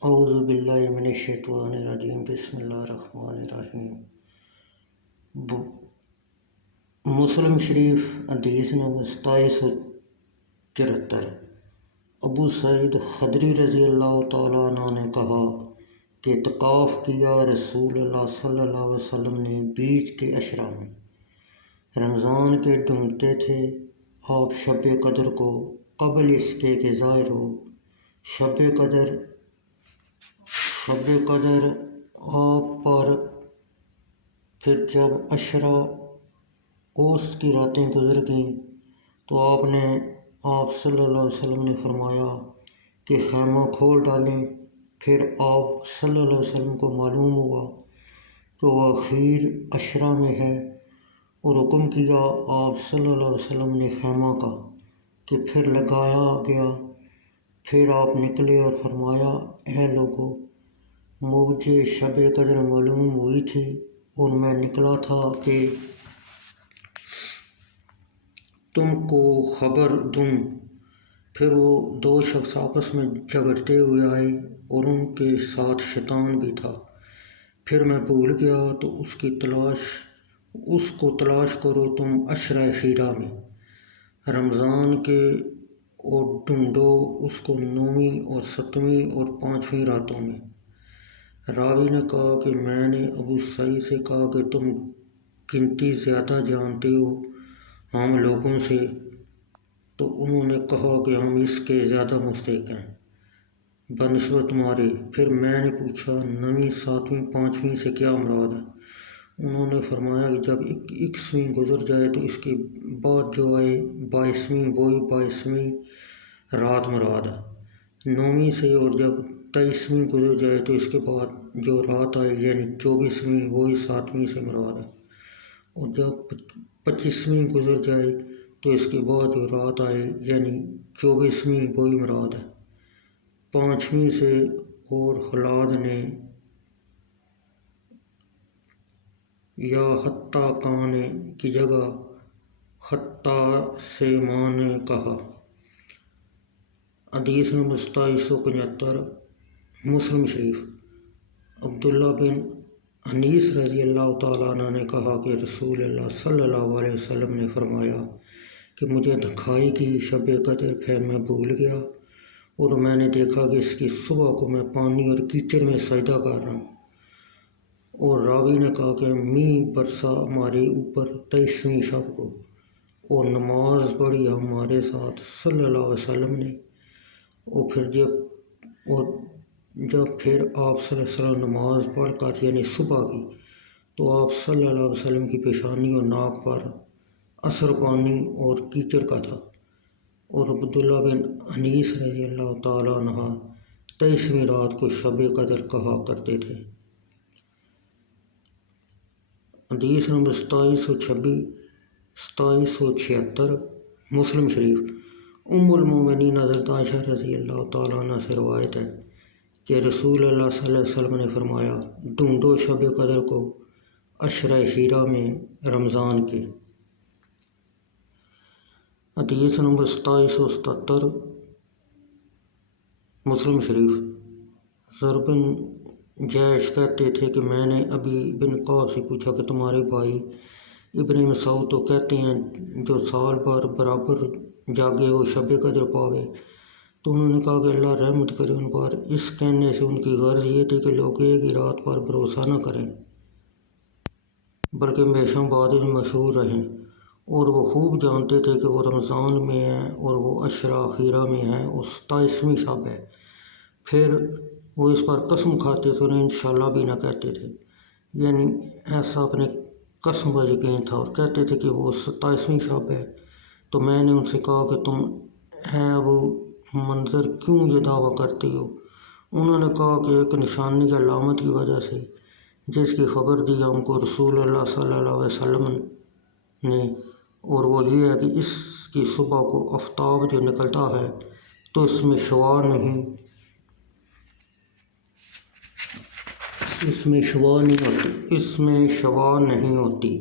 اعوذ باللہ من الشیطان الرجیم بسم اللہ الرحمن الرحیم۔ مسلم شریف حدیث نمبر 2774۔ ابو سعید خدری رضی اللہ تعالیٰ عنہ نے کہا کہ اعتکاف کیا رسول اللہ صلی اللہ علیہ وسلم نے بیچ کے عشرہ میں، رمضان کے ڈھونڈتے تھے آپ شب قدر کو قبل اس کے کہ ظاہر ہو۔ شب قدر آپ پر، پھر جب عشرہ اوسط کی راتیں گزر گئیں تو آپ صلی اللہ علیہ وسلم نے فرمایا کہ خیمہ کھول ڈالیں۔ پھر آپ صلی اللہ علیہ وسلم کو معلوم ہوا کہ وہ آخر عشرہ میں ہے اور حکم کیا آپ صلی اللہ علیہ وسلم نے خیمہ کا کہ پھر لگایا گیا۔ پھر آپ نکلے اور فرمایا اے لوگو، مجھے شب قدر معلوم ہوئی تھی اور میں نکلا تھا کہ تم کو خبر دوں۔ پھر وہ دو شخص آپس میں جھگڑتے ہوئے آئے اور ان کے ساتھ شیطان بھی تھا۔ پھر میں بھول گیا تو اس کو تلاش کرو تم عشرہ اخیرہ میں رمضان کے، اور ڈھونڈو اس کو 9ویں اور 7ویں اور 5ویں راتوں میں۔ راوی نے کہا کہ میں نے ابو سعید سے کہا کہ تم گنتی زیادہ جانتے ہو ہم لوگوں سے، تو انہوں نے کہا کہ ہم اس کے زیادہ مستحق ہیں بنسبت تمہارے۔ پھر میں نے پوچھا 9ویں 7ویں 5ویں سے کیا مراد ہے؟ انہوں نے فرمایا کہ جب 21ویں گزر جائے تو اس کے بعد جو آئے 22ویں، وہی 22ویں رات مراد ہے 9ویں سے، اور جب 23ویں گزر جائے تو اس کے بعد جو رات آئے یعنی 24ویں، وہی 7ویں سے مراد ہے، اور جب 25ویں گزر جائے تو اس کے بعد جو رات آئے یعنی 24ویں، وہی مراد ہے 5ویں سے۔ اور خلاد نے یا حتیٰ کانے کی جگہ حتیٰ سے ماں نے کہا۔ حدیث نمبر 2775۔ مسلم شریف عبداللہ بن انیس رضی اللہ تعالیٰ عنہ نے کہا کہ رسول اللہ صلی اللہ علیہ وسلم نے فرمایا کہ مجھے دکھائی کی شب قدر، پھر میں بھول گیا اور میں نے دیکھا کہ اس کی صبح کو میں پانی اور کیچڑ میں سجدہ کر رہا ہوں۔ اور راوی نے کہا کہ مینہ برسا ہمارے اوپر 23ویں شب کو، اور نماز پڑھی ہمارے ساتھ صلی اللہ علیہ وسلم نے، اور پھر جب پھر آپ صلی اللہ علیہ وسلم نماز پڑھ کر یعنی صبح کی، تو آپ صلی اللہ علیہ وسلم کی پیشانی اور ناک پر اثر پانی اور کیچڑ کا تھا۔ اور عبداللہ بن انیس رضی اللہ تعالیٰ عنہ 23ویں رات کو شب قدر کہا کرتے تھے۔ حدیث نمبر 2776۔ مسلم شریف ام المومنین حضرت عائشہ رضی اللہ تعالیٰ عنہ سے روایت ہے کہ رسول اللہ صلی اللہ علیہ وسلم نے فرمایا ڈھونڈو شب قدر کو عشرہ اخیرہ میں رمضان کے۔ حدیث نمبر 2777۔ مسلم شریف زر بن جیش کہتے تھے کہ میں نے ابی بن قعب سے پوچھا کہ تمہارے بھائی ابن مسعود تو کہتے ہیں جو سال بھر برابر جاگے وہ شب قدر پاوے، تو انہوں نے کہا کہ اللہ رحمت کرے ان پر۔ اس کہنے سے ان کی غرض یہ تھی کہ لوگ ایک ہی رات پر بھروسہ نہ کریں بلکہ ہمیشہ بعد مشہور رہیں، اور وہ خوب جانتے تھے کہ وہ رمضان میں ہے اور وہ عشرہ اخیرہ میں ہے اور 27ویں شب ہے۔ پھر وہ اس پر قسم کھاتے تھے اور انشاءاللہ بھی نہ کہتے تھے، یعنی ایسا اپنے قسم کا یقین تھا، اور کہتے تھے کہ وہ 27ویں شب ہے۔ تو میں نے ان سے کہا کہ تم اے ابو منظر کیوں یہ دعویٰ کرتے ہو؟ انہوں نے کہا کہ ایک نشانی کی علامت کی وجہ سے جس کی خبر دی ہم کو رسول اللہ صلی اللہ علیہ وسلم نے، اور وہ یہ ہے کہ اس کی صبح کو آفتاب جو نکلتا ہے تو اس میں شوا نہیں ہوتی۔